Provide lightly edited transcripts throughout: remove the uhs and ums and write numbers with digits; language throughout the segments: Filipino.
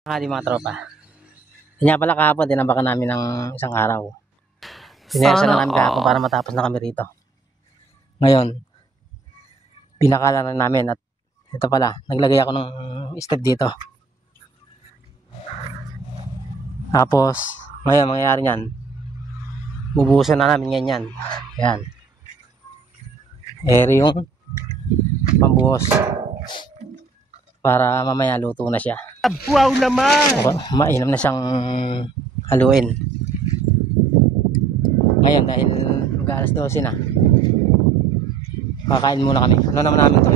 Di mga tropa. Kanya pala kahapon, tinabakan namin ng isang araw. Sinersa na namin kahapon para matapos na kami rito. Ngayon, pinakala na namin at ito pala, naglagay ako ng step dito. Tapos, ngayon, mangyayari niyan, bubuhusan na namin ganyan. Ayan. Ere yung pambuhos. Para mamaya luto na siya. Wow naman! Mainam na siyang haluin. Ngayon dahil mag-alas 12 na, kakain muna kami. Ano naman namin to?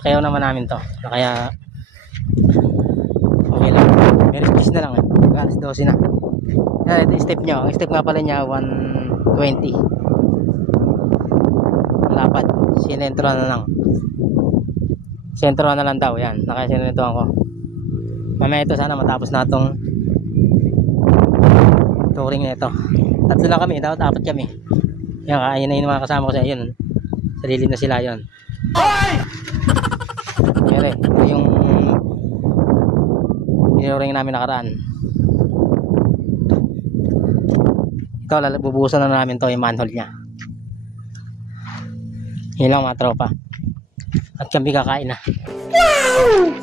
Pakayaw naman namin to. Kaya okay lang. Very peace na lang eh. Mag-alas 12 na. Yan, ito step nyo. Ang step nga pala niya 120. Lapad. Sinentro na lang. Sentro na lang daw, yan. Nakasinituan ko. Mamaya ito sana matapos na itong touring na ito. Tatlo lang kami, dapat apat kami. Yan, kain na yung mga kasama ko sa yun. Sarili na sila yun. Yan eh, yung pinouring namin nakaraan. Ito, bubuhusan na namin to yung manhole nya. Yun lang mga tropa. At kami kakain na. Wow!